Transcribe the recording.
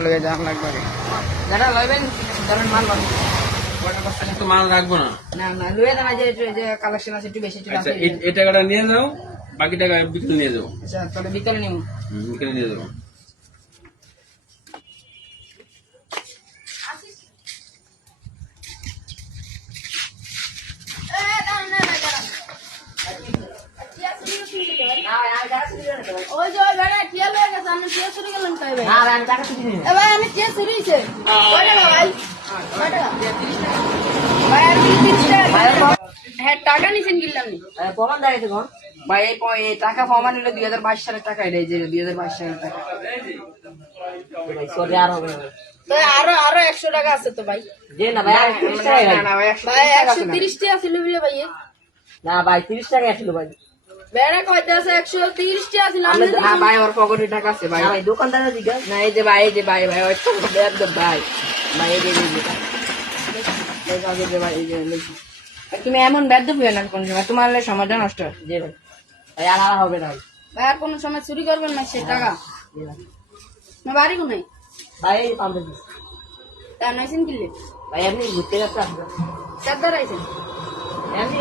লয়ে যাওয়া লাগবে আগে। যারা লইবেন ধরেন মাল পাবেন। তো মাল রাখবো না। না না লয়ে যান, যে কালেকশন আছে একটু বেশি একটু আচ্ছা রাখি। এই টাকাটা নিয়ে যাও, বাকি টাকা বিকেলে নিয়ে যাও। আচ্ছা তাহলে বিকালে নিব। বিকেলে নিয়ে যাবো। ওই যে ওই ভাড়া টিয়া লয়ে গেছে, আমি টিয়া চুরি গেলাম তাই ভাই। না আমি টাকা চুরি নিব। এ ভাই আমি টিয়া চুরি হইছে। কয় টাকা ভাই? কয় টাকা? ভাই আমি 30 টাকা। হ্যাঁ টাকা নিছেন কিনলাম নি। প্রমাণ দেখাইতে কোন ভাই? এই টাকা প্রমাণ হলো 2022 সালের টাকা, এটা এই যে 2022 সালের টাকা। সরি আর হবে না। তো আরো 100 টাকা আছে তো ভাই। যে না ভাই 30 টাকা ভাই 130 টাকা ছিল বিলে ভাই। না ভাই 30 টাকা ছিল ভাই। বেড়া কয়তে আছে 130 টাকা ছিল। না ভাই ওর পকেটে টাকা আছে ভাই। ভাই দোকানদারের দিকে না, এই যে ভাই ভাই ওই তো দেব ভাই ভাই এই যে এই কাগজে যে ভাই এই যে লিখি। তুমি এমন ব্যর্থ হইও না কোন সময়, তোমার সমাজটা নষ্ট হয়। জি ভাই ভাই আর হবে না ভাই আর কোন সময় চুরি করবেন না সেই টাকা। জি ভাই। না বাড়ি কোনায়? ভাই পাম্পে দিছি। তা নাইছেন কিনলে? ভাই আপনি ঘুরতে যাচ্ছেন? চারদার আইছেন? এমনি